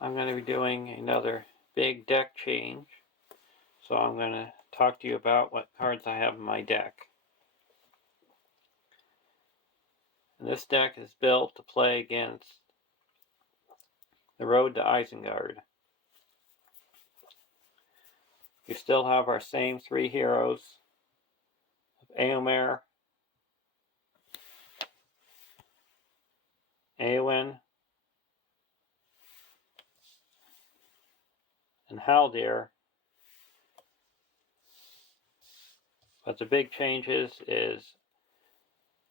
I'm going to be doing another big deck change. So I'm going to talk to you about what cards I have in my deck. And this deck is built to play against the road to Isengard. We still have our same three heroes of Éomer, Éowyn, and Haldir. But the big changes is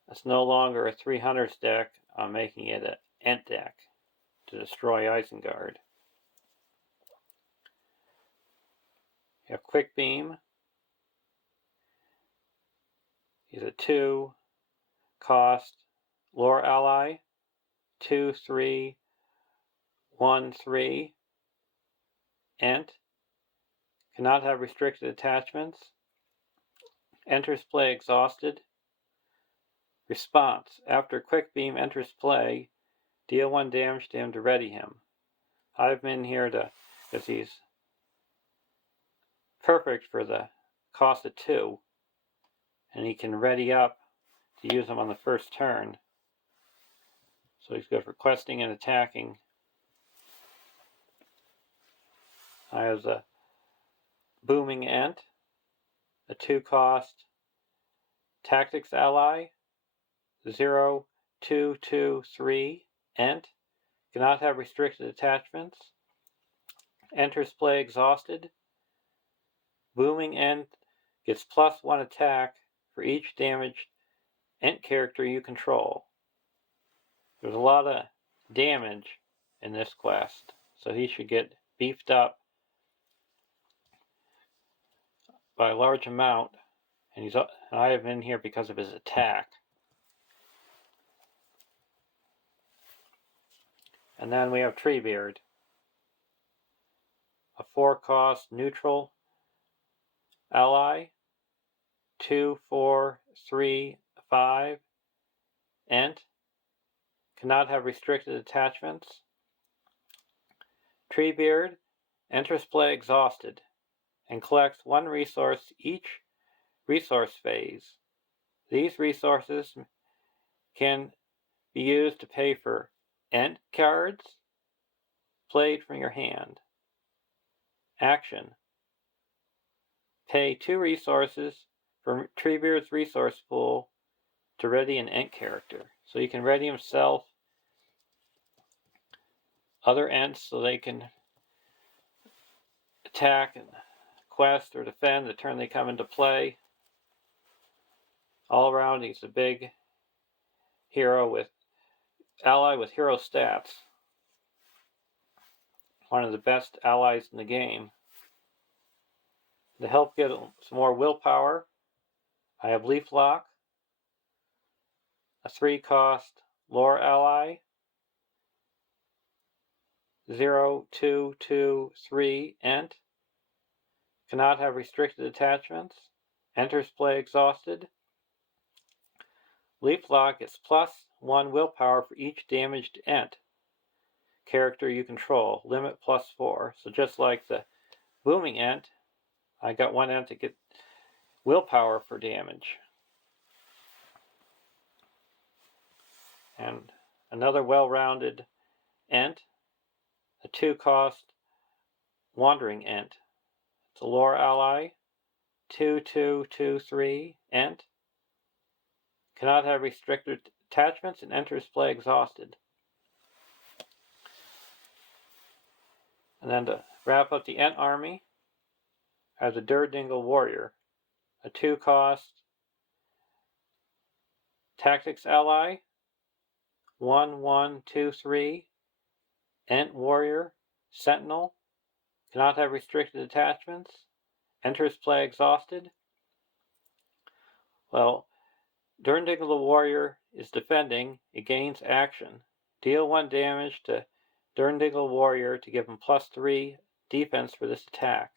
it's no longer a 300s deck. I'm making it an Ent deck to destroy Isengard. You have Quick Beam. He's a 2-cost lore ally. 2/3 1/3 Ent. Cannot have restricted attachments. Enters play exhausted. Response: after Quick Beam enters play, deal 1 damage to him to ready him. I've been here because he's perfect for the cost of 2, and he can ready up to use him on the first turn. So he's good for questing and attacking. I have the Booming Ent, a 2-cost tactics ally, 0/2/2/3 Ent. Cannot have restricted attachments. Enters play exhausted. Booming Ent gets +1 attack for each damaged Ent character you control. There's a lot of damage in this quest, so he should get beefed up by a large amount, and I have been here because of his attack. And then we have Treebeard, a 4-cost neutral ally, 2/4/3/5 Ent. Cannot have restricted attachments. Treebeard enters play exhausted and collects 1 resource each resource phase. These resources can be used to pay for Ent cards played from your hand. Action: pay 2 resources from Treebeard's resource pool to ready an Ent character. So you can ready himself, other Ents, so they can attack and quest or defend the turn they come into play. All around, he's a big hero with ally with hero stats. One of the best allies in the game. To help get some more willpower, I have Leaf Lock, a 3-cost lore ally, 0/2/2/3 Ent. Cannot have restricted attachments. Enters play exhausted. Leaf Lock gets +1 willpower for each damaged Ent character you control. Limit +4. So just like the Booming Ent, I got 1 Ent to get willpower for damage. And another well-rounded Ent, a 2-cost Wandering Ent. It's a lore ally, 2/2/2/3 Ent. Cannot have restricted attachments and enters play exhausted. And then to wrap up the Ent army, I have the Durdingle Warrior, a 2-cost tactics ally, 1/1/2/3 Ent Warrior Sentinel. Cannot have restricted attachments. Enters play exhausted. Well, Durdingle the Warrior is defending. It gains action. Deal 1 damage to Durdingle Warrior to give him +3 defense for this attack.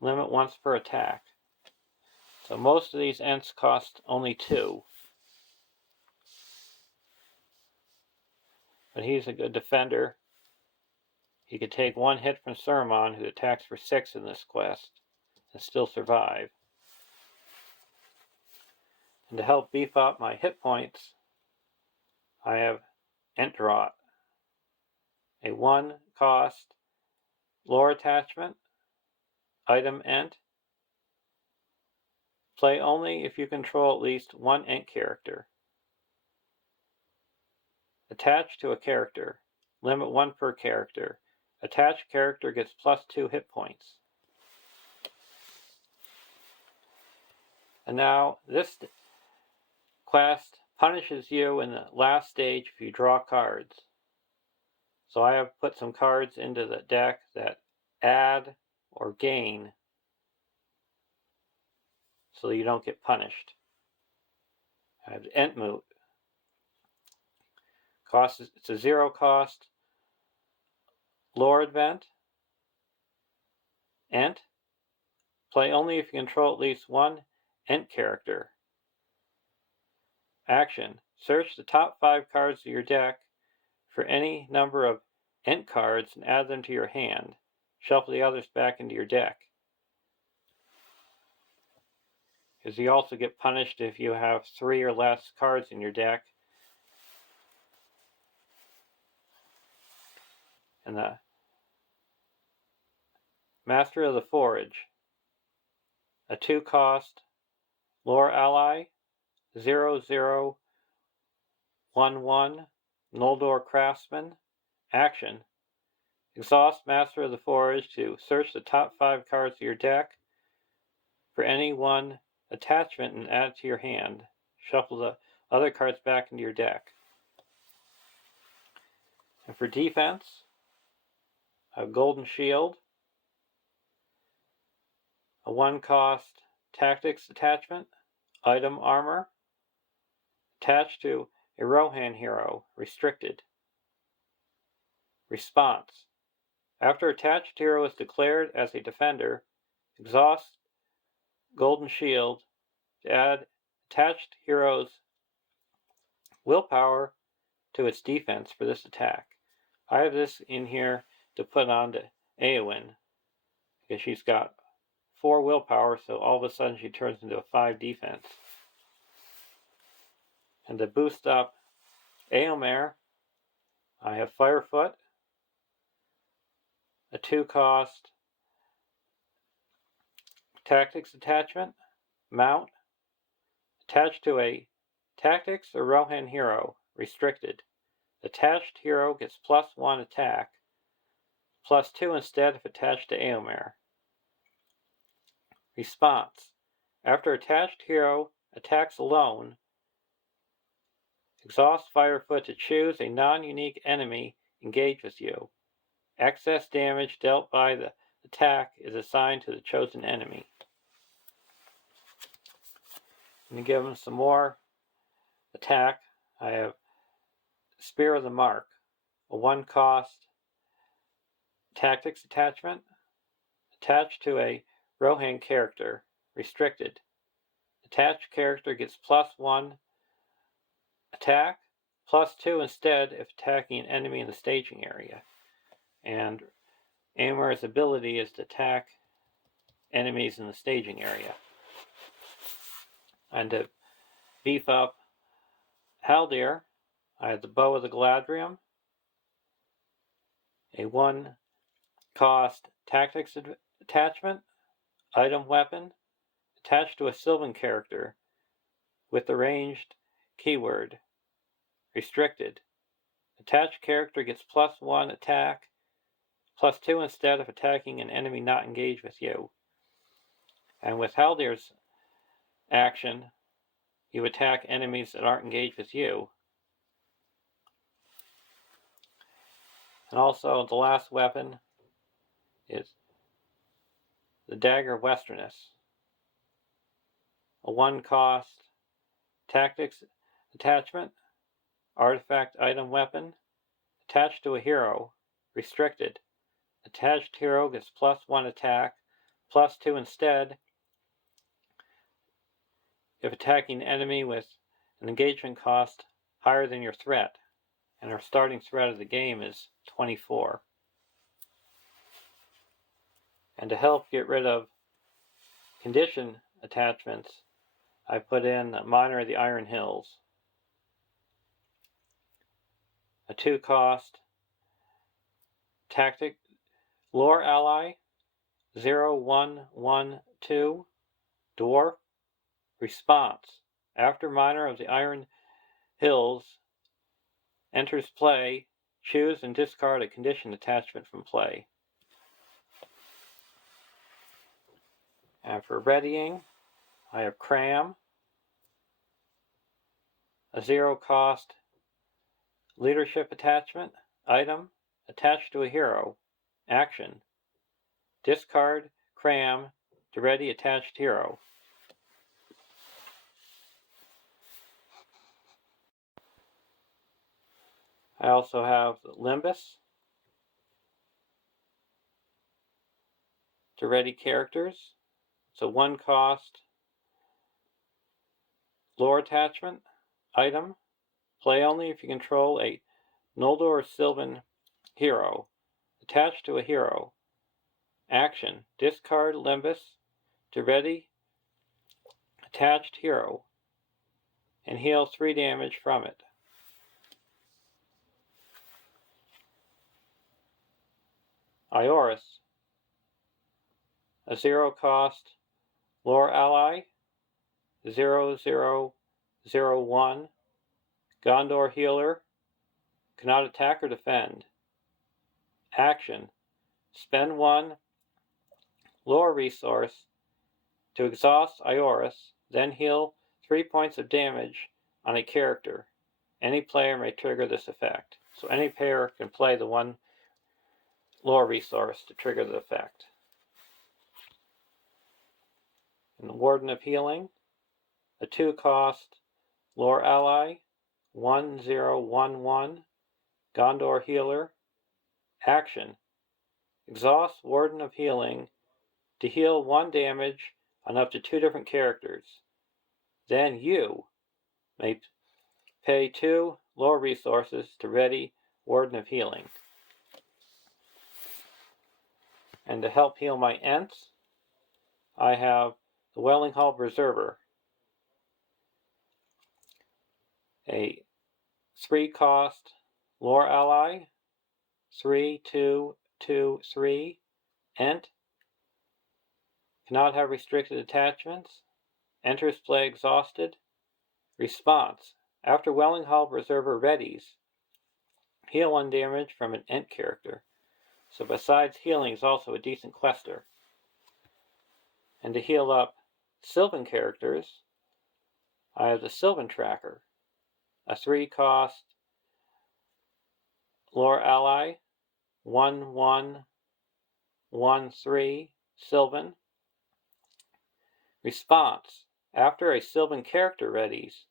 Limit once per attack. So most of these Ents cost only 2. But he's a good defender. he could take one hit from Saruman, who attacks for 6 in this quest, and still survive. And to help beef up my hit points, I have Entrot, a 1-cost lore attachment, item Ent. Play only if you control at least one Ent character. Attach to a character. Limit 1 per character. Attached character gets +2 hit points. And now this quest punishes you in the last stage if you draw cards. So I have put some cards into the deck that add or gain so you don't get punished. I have Entmoot. It's a 0-cost lore event. Ent. Play only if you control at least one Ent character. Action. Search the top 5 cards of your deck for any number of Ent cards and add them to your hand. Shuffle the others back into your deck. Because you also get punished if you have 3 or less cards in your deck. And the Master of the Forge, a 2-cost lore ally, 0011 Noldor Craftsman. Action. Exhaust Master of the Forge to search the top 5 cards of your deck for any one attachment and add it to your hand. Shuffle the other cards back into your deck. And for defense, a Golden Shield, a 1-cost Tactics attachment, item Armor, attached to a Rohan hero, restricted. Response. After attached hero is declared as a defender, exhaust Golden Shield to add attached hero's willpower to its defense for this attack. I have this in here to put on to Eowyn, because she's got 4 willpower, so all of a sudden she turns into a 5 defense. And to boost up Eomer, I have Firefoot, a 2-cost Tactics attachment, mount, attached to a Tactics or Rohan hero, restricted. Attached hero gets +1 attack, +2 instead if attached to Eomer. Response. After attached hero attacks alone, exhaust Firefoot to choose a non-unique enemy engaged with you. Excess damage dealt by the attack is assigned to the chosen enemy. And to give them some more attack, I have Spear of the Mark, a 1-cost Tactics attachment, attached to a Rohan character, restricted. Attached character gets +1 attack, +2 instead if attacking an enemy in the staging area. And Eomer's ability is to attack enemies in the staging area. And to beef up Haldir, I have the Bow of the Galadriel, a 1-cost Tactics attachment, item weapon, attached to a Sylvan character with the ranged keyword, restricted. Attached character gets +1 attack, +2 instead of attacking an enemy not engaged with you. And with Haldir's action, you attack enemies that aren't engaged with you. And also the last weapon is the Dagger of Westerness, a 1-cost Tactics attachment, artifact item weapon, attached to a hero, restricted. Attached hero gets +1 attack, +2 instead if attacking an enemy with an engagement cost higher than your threat. And our starting threat of the game is 24. And to help get rid of condition attachments, I put in Miner of the Iron Hills, a 2-cost tactic lore ally, 0112 dwarf. Response: after Miner of the Iron Hills enters play, choose and discard a condition attachment from play. And for readying, I have Cram, a 0-cost leadership attachment item attached to a hero. Action: discard Cram to ready attached hero. I also have Limbus to ready characters. It's a 1-cost lore attachment item. Play only if you control a Noldor or Sylvan hero attached to a hero. Action: discard Limbus to ready attached hero and heal 3 damage from it. Ioris, a 0-cost lore ally, 0001 Gondor healer, cannot attack or defend. Action: spend 1 lore resource to exhaust Ioris, then heal 3 points of damage on a character. Any player may trigger this effect. So any player can play the 1 lore resource to trigger the effect. And the Warden of Healing, a 2-cost lore ally, 1011 Gondor healer. Action: exhaust Warden of Healing to heal 1 damage on up to 2 different characters. Then you may pay 2 lore resources to ready Warden of Healing. And to help heal my Ents, I have the Welling Hall Preserver, a 3-cost lore ally, 3223 Ent, cannot have restricted attachments, enters play exhausted. Response: after Welling Hall Preserver readies, heal 1 damage from an Ent character. So besides healing, is also a decent quester. And to heal up Sylvan characters, I have the Sylvan Tracker, a 3-cost lore ally, 1113 Sylvan. Response: after a Sylvan character readies,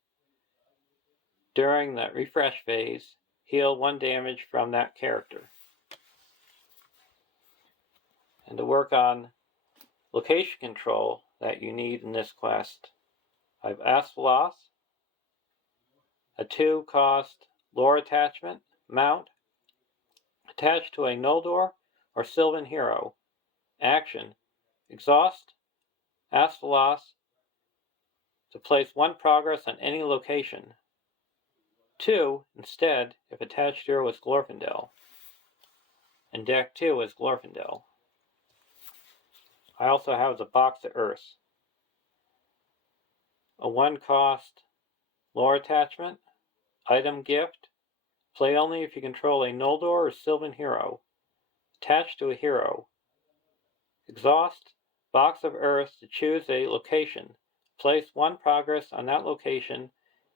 during the refresh phase, heal 1 damage from that character. And to work on location control that you need in this quest, I have Asphalos, a 2-cost lore attachment mount attached to a Noldor or Sylvan hero. Action: exhaust Asphalos to place 1 progress on any location. 2 instead if attached hero is Glorfindel, and deck 2 is Glorfindel. I also have the Box of Earth, a 1-cost lore attachment item gift. Play only if you control a Noldor or Sylvan hero attached to a hero. Exhaust Box of Earth to choose a location. Place 1 progress on that location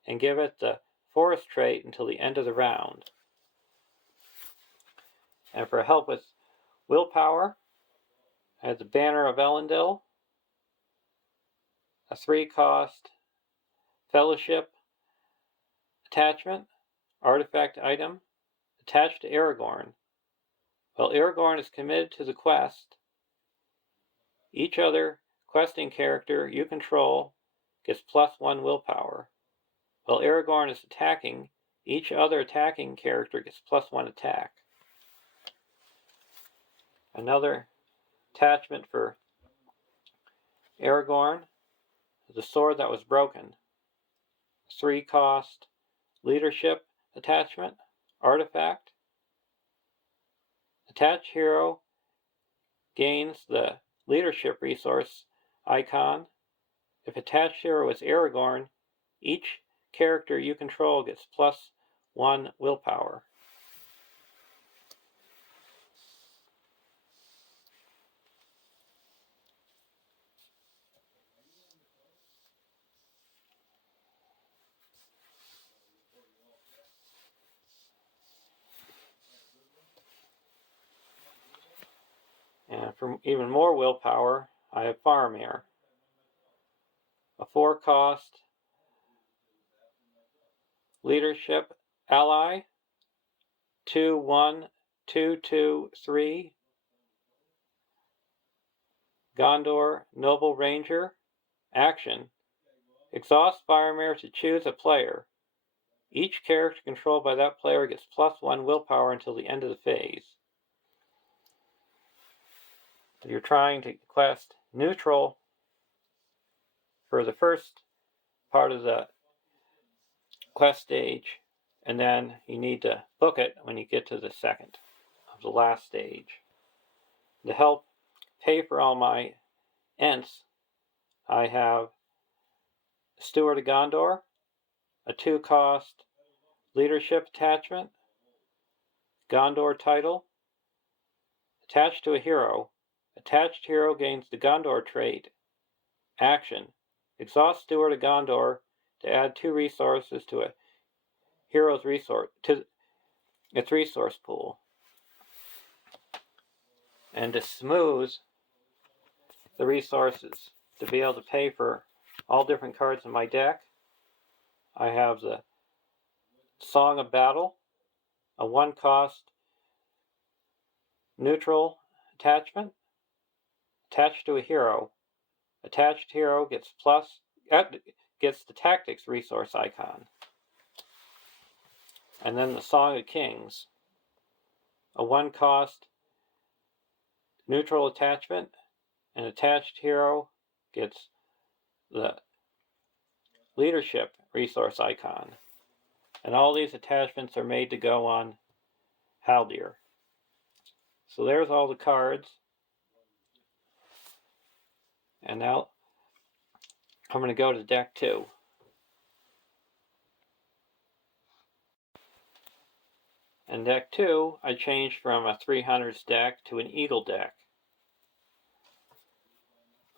and give it the Forest trait until the end of the round. And for help with willpower, I have the Banner of Elendil, a 3-cost Fellowship attachment, artifact item, attached to Aragorn. While Aragorn is committed to the quest, each other questing character you control gets +1 willpower. While Aragorn is attacking, each other attacking character gets +1 attack. Another attachment for Aragorn, the sword that was broken. 3 cost leadership attachment, artifact. Attached hero gains the leadership resource icon. If attached hero is Aragorn, each character you control gets +1 willpower. And for even more willpower, I have Faramir, a 4 cost leadership ally. 2, 1, 2, 2, 3. Gondor Noble Ranger. Action. Exhaust Faramir to choose a player. Each character controlled by that player gets +1 willpower until the end of the phase. If you're trying to quest neutral for the first part of the quest stage, and then you need to book it when you get to the second of the last stage. To help pay for all my Ents, I have Steward of Gondor, a 2 cost leadership attachment, Gondor title, attached to a hero. Attached hero gains the Gondor trait. Action. Exhaust Steward of Gondor to add 2 resources to a hero's resource to its resource pool. And to smooth the resources to be able to pay for all different cards in my deck, I have the Song of Battle, a 1 cost neutral attachment, attached to a hero. Attached hero gets the tactics resource icon. And then the Song of Kings, a 1 cost neutral attachment. An attached hero gets the leadership resource icon. And all these attachments are made to go on Haldir. So there's all the cards. And now I'm going to go to deck 2. In deck 2, I changed from a 300s deck to an Eagle deck.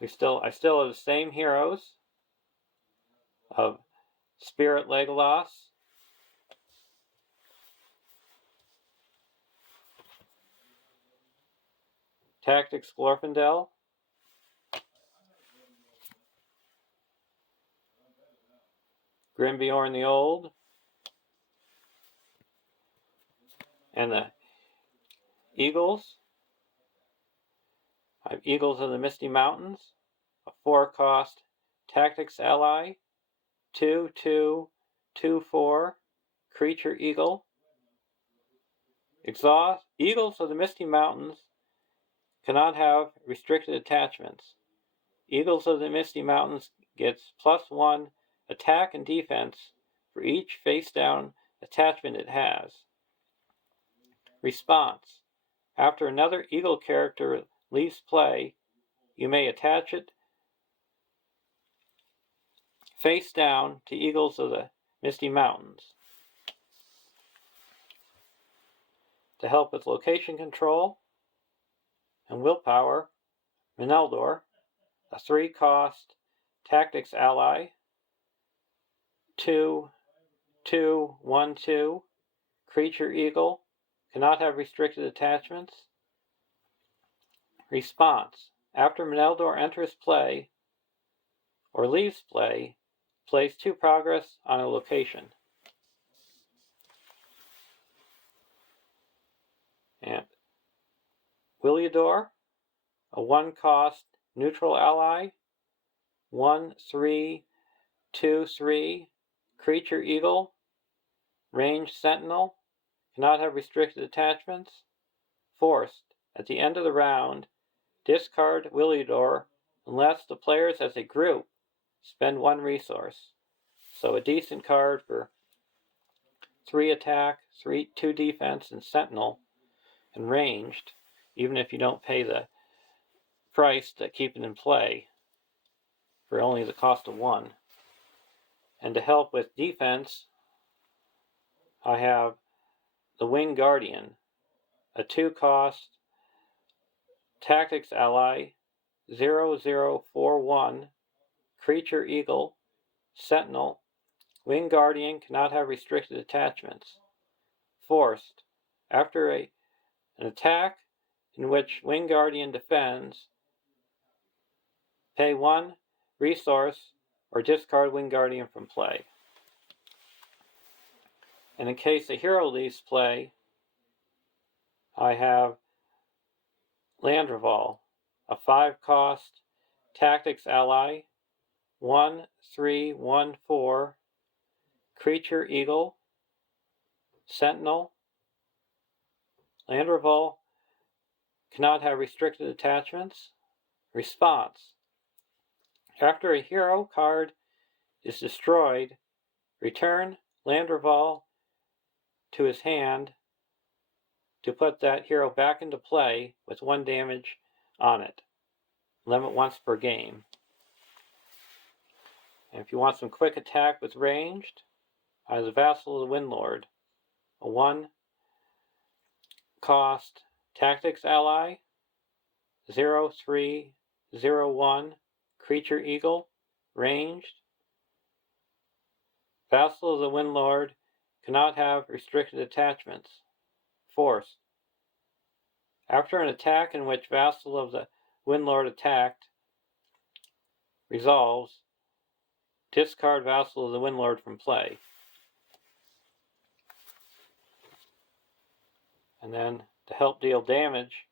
I still have the same heroes of Spirit Legolas, Tactics Glorfindel, Grimbeorn the Old, and the Eagles. I have Eagles of the Misty Mountains, a 4 cost Tactics ally, 2, 2, 2, 4, Creature Eagle. Exhaust. Eagles of the Misty Mountains cannot have restricted attachments. Eagles of the Misty Mountains gets +1 attack and defense for each face-down attachment it has. Response. After another Eagle character leaves play, you may attach it face down to Eagles of the Misty Mountains. To help with location control and willpower, Meneldor, a 3 cost Tactics ally, 2, 2, 1, 2, Creature Eagle, cannot have restricted attachments. Response. After Meneldor enters play or leaves play, place 2 progress on a location. And Williador, a 1 cost neutral ally, 1, 3, 2, 3, Creature Eagle, Ranged Sentinel, cannot have restricted attachments. Forced. At the end of the round, discard LOTR unless the players as a group spend 1 resource. So a decent card for 3 attack, 2 defense, and sentinel, and ranged, even if you don't pay the price to keep it in play for only the cost of 1. And to help with defense, I have the Winged Guardian, a 2-cost tactics ally, 0041, creature eagle, sentinel. Winged Guardian cannot have restricted attachments. Forced. After an attack in which Winged Guardian defends, pay 1 resource or discard Winged Guardian from play. And in case a hero leaves play, I have Landreval, a 5-cost tactics ally, 1314, creature eagle, sentinel. Landreval cannot have restricted attachments. Response. After a hero card is destroyed, return Landreval to his hand to put that hero back into play with 1 damage on it. Limit once per game. And if you want some quick attack with ranged, I have the Vassal of the Windlord, a 1-cost tactics ally, 0301, creature eagle, ranged. Vassal of the Windlord cannot have restricted attachments. Forced. After an attack in which Vassal of the Windlord attacked resolves, discard Vassal of the Windlord from play. And then, to help deal damage,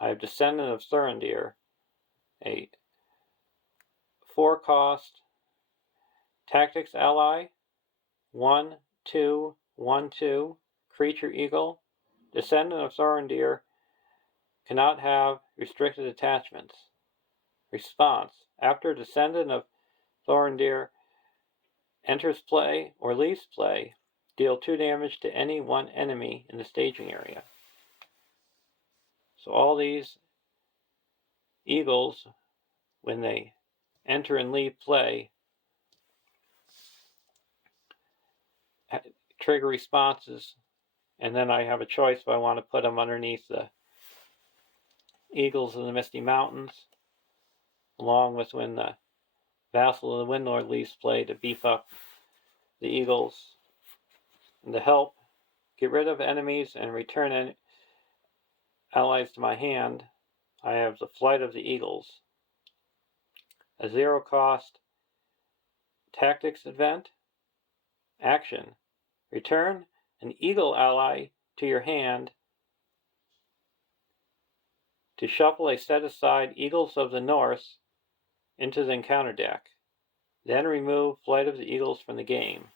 I have Descendant of Thurandir, a 4-cost tactics ally, 1212, creature eagle. Descendant of Thurandir cannot have restricted attachments. Response. After Descendant of Thurandir enters play or leaves play, deal 2 damage to any 1 enemy in the staging area. So all these eagles, when they enter and leave play, trigger responses, and then I have a choice if I want to put them underneath the Eagles of the Misty Mountains, along with when the Vassal of the Windlord leaves play to beef up the Eagles. And to help get rid of enemies and return allies to my hand, I have the Flight of the Eagles, a 0-cost tactics event. Action. Return an eagle ally to your hand to shuffle a set-aside Eagles of the North into the encounter deck. Then remove Flight of the Eagles from the game.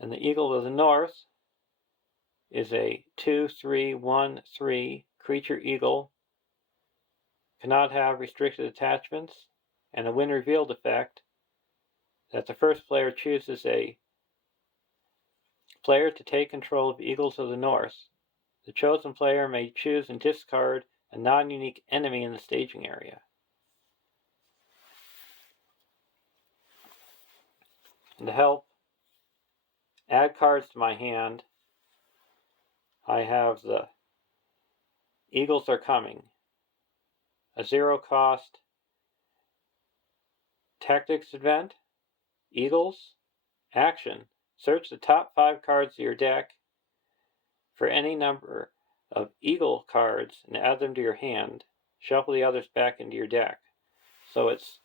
And the Eagle of the North is a 2-3-1-3 creature eagle. Cannot have restricted attachments, and a win revealed effect that the first player chooses a player to take control of Eagles of the North. The chosen player may choose and discard a non-unique enemy in the staging area. And to help add cards to my hand, I have the Eagles Are Coming, a 0-cost tactics event. Eagles. Action. Search the top 5 cards of your deck for any number of Eagle cards and add them to your hand. Shuffle the others back into your deck. So it's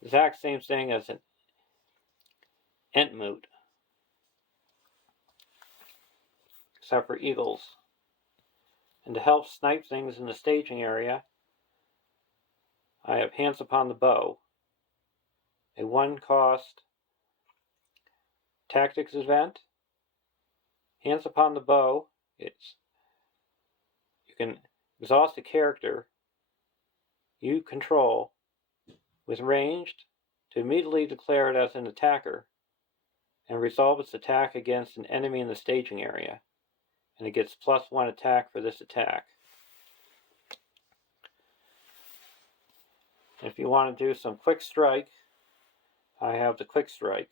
the exact same thing as an Entmoot, except for Eagles. And to help snipe things in the staging area, I have Hands Upon the Bow, a 1-cost tactics event. Hands upon the bow, you can exhaust a character you control with ranged to immediately declare it as an attacker and resolve its attack against an enemy in the staging area, and it gets +1 attack for this attack. If you want to do some quick strike, I have the quick strike,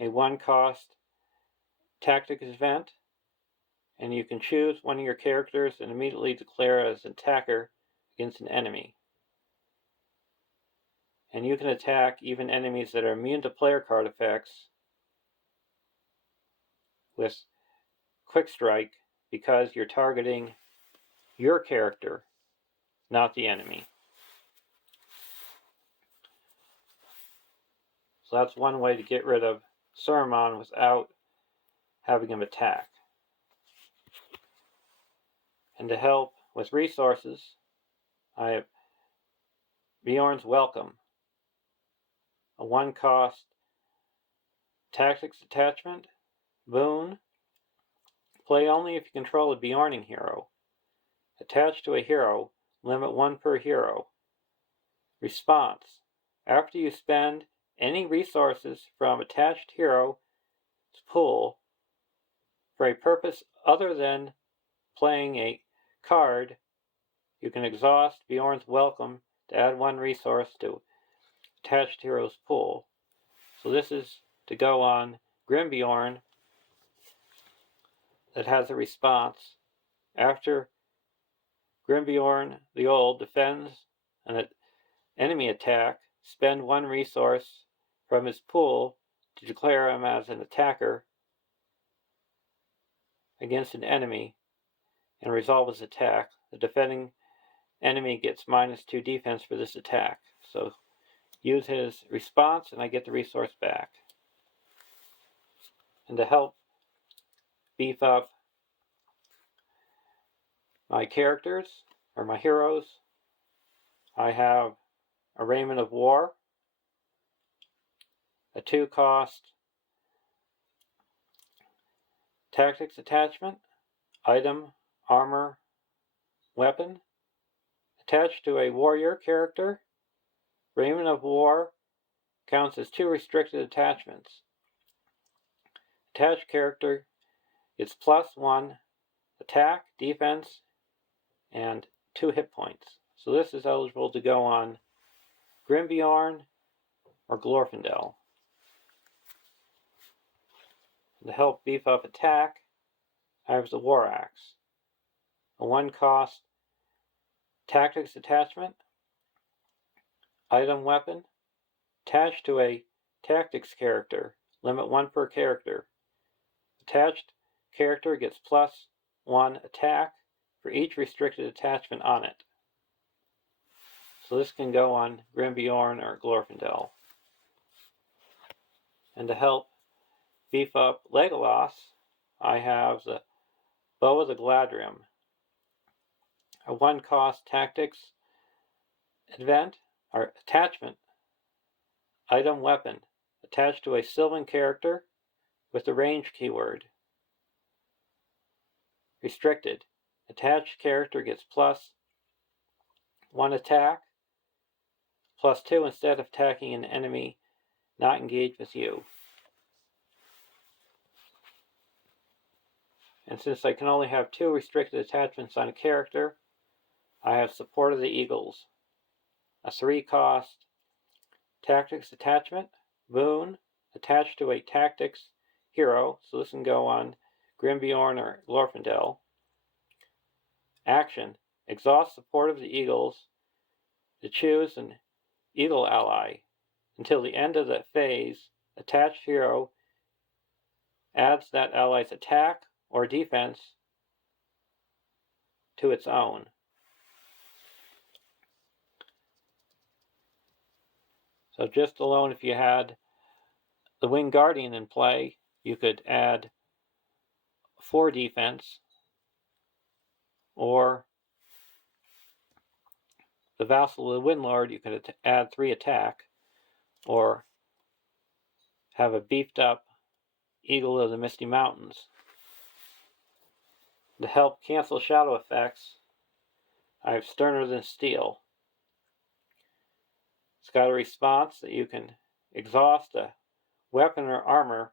a 1-cost tactics event, and you can choose one of your characters and immediately declare as an attacker against an enemy. And you can attack even enemies that are immune to player card effects with quick strike because you're targeting your character, not the enemy. So that's one way to get rid of Saruman without having him attack. And to help with resources, I have Bjorn's Welcome, a 1-cost tactics attachment, boon. Play only if you control a Bjorning hero. Attached to a hero, limit 1 per hero. Response: after you spend any resources from attached hero's pool for a purpose other than playing a card, you can exhaust Bjorn's Welcome to add 1 resource to attached hero's pool. So this is to go on Grimbjorn that has a response. After Grimbjorn the Old defends an enemy attack, spend 1 resource from his pool to declare him as an attacker against an enemy and resolve his attack. The defending enemy gets -2 defense for this attack. So use his response and I get the resource back. And to help beef up my characters, or my heroes, I have a Raiment of War, a 2-cost tactics attachment, item, armor, weapon. Attached to a warrior character, Raiment of War counts as 2 restricted attachments. Attached character gets +1 attack, defense, and 2 hit points. So this is eligible to go on Grimbjorn or Glorfindel. To help beef up attack, I have the War Axe, a 1-cost tactics attachment, item, weapon, attached to a tactics character, limit 1 per character. Attached character gets +1 attack for each restricted attachment on it. So this can go on Grimbjorn or Glorfindel. And to help beef up Legolas, I have the Bow of the Gladrim, a 1-cost tactics event or attachment, item, weapon, attached to a Sylvan character with the range keyword. Restricted. Attached character gets +1 attack, +2 instead of attacking an enemy not engaged with you. And since I can only have 2 restricted attachments on a character, I have Support of the Eagles, a 3-cost tactics attachment, boon, attached to a tactics hero, so this can go on Grimbjorn or Glorfindel. Action: exhaust Support of the Eagles to choose an Eagle ally. Until the end of the phase, attached hero adds that ally's attack or defense to its own. So just alone, if you had the Winged Guardian in play, you could add 4 defense, or the Vassal of the Windlord, you could add 3 attack, or have a beefed up Eagle of the Misty Mountains. To help cancel shadow effects, I have Sterner Than Steel. It's got a response that you can exhaust a weapon or armor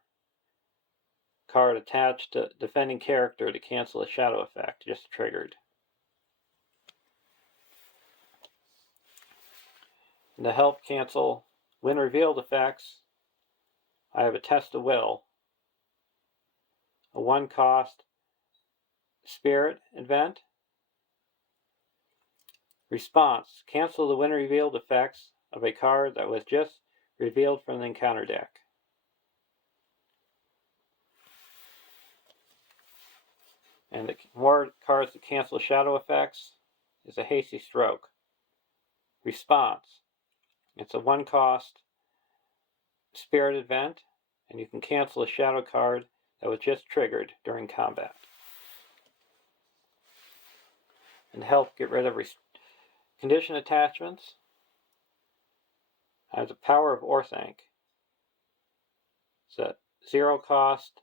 card attached to defending character to cancel a shadow effect just triggered. And to help cancel when revealed effects, I have a Test of Will, a 1-cost spirit event. Response: cancel the when revealed effects of a card that was just revealed from the encounter deck. And the more cards that cancel shadow effects is a Hasty Stroke. Response: it's a 1-cost spirit event, and you can cancel a shadow card that was just triggered during combat. And to help get rid of condition attachments, I have the Power of Orthanc. It's a 0-cost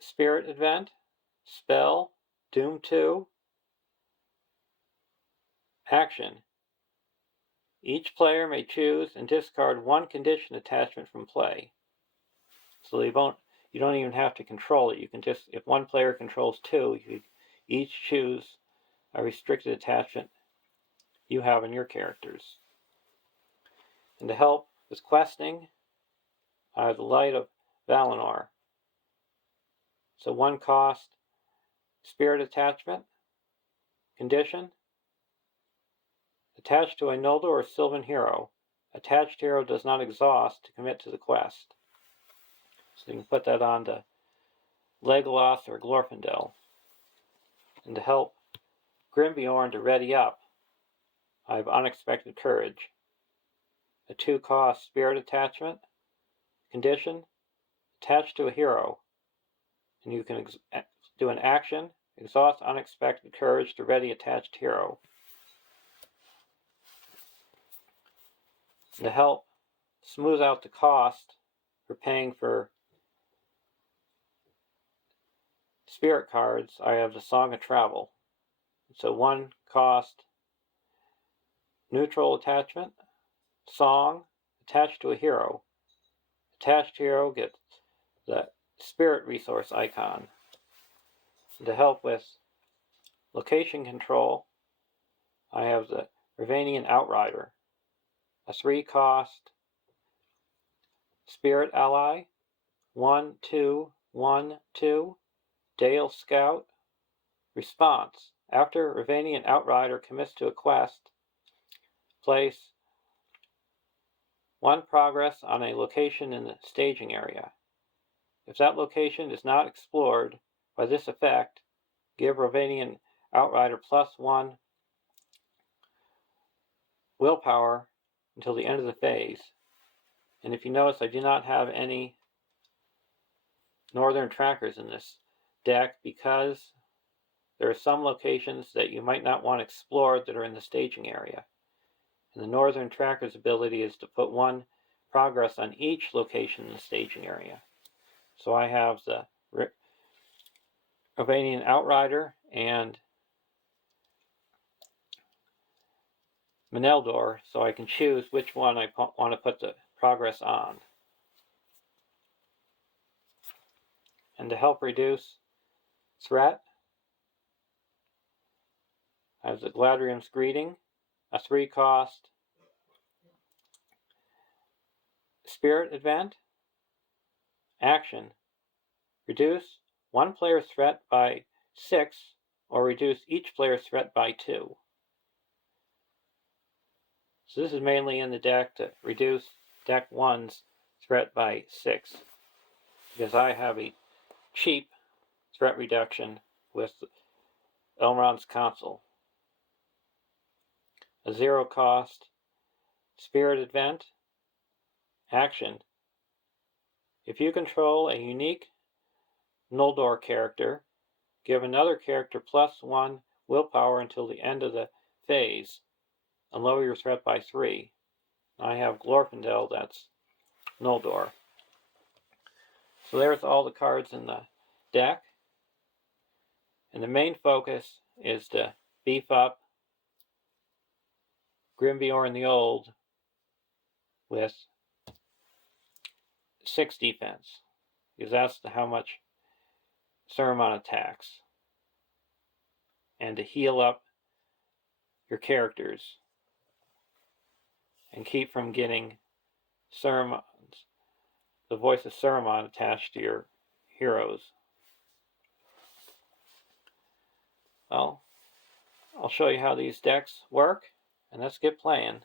spirit event, spell, Doom 2. Action: each player may choose and discard 1 condition attachment from play. So you don't even have to control it. You can just, if one player controls 2, you each choose a restricted attachment you have in your characters. And to help with questing, I have the Light of Valinor. It's a 1-cost spirit attachment. Condition: attached to a Noldor or Sylvan hero. Attached hero does not exhaust to commit to the quest. So you can put that on to Legolas or Glorfindel. And to help Grimbeorn to ready up, I have Unexpected Courage. A 2-cost spirit attachment. Condition: attached to a hero. And you can do an action, exhaust Unexpected Courage to ready attached hero. To help smooth out the cost for paying for spirit cards, I have the Song of Travel. It's a 1-cost neutral attachment. Song, attached to a hero. Attached hero gets the spirit resource icon. And to help with location control, I have the Ravanian Outrider, a 3-cost spirit ally, 1/2/1/2, Dale Scout. Response: after Ravanian Outrider commits to a quest, place 1 progress on a location in the staging area. If that location is not explored by this effect, give Ravanian Outrider +1 willpower until the end of the phase. And if you notice, I do not have any northern trackers in this deck because there are some locations that you might not want explored that are in the staging area. And the northern tracker's ability is to put 1 progress on each location in the staging area. So I have the Ravanian Outrider and Meneldor, so I can choose which one I want to put the progress on. And to help reduce threat, I have the Gladrium's Greeting, a 3-cost spirit event. Action: reduce 1 player's threat by 6, or reduce each player's threat by 2. So this is mainly in the deck to reduce deck 1's threat by 6, because I have a cheap threat reduction with Elrond's Council. A 0-cost spirit event. Action: if you control a unique Noldor character, give another character +1 willpower until the end of the phase, and lower your threat by 3. I have Glorfindel, that's Noldor. So there's all the cards in the deck. And the main focus is to beef up Grimbeorn the Old with 6 defense, because that's how much Saruman attacks. And to heal up your characters and keep from getting the voice of Saruman attached to your heroes. Well, I'll show you how these decks work, and let's get playing.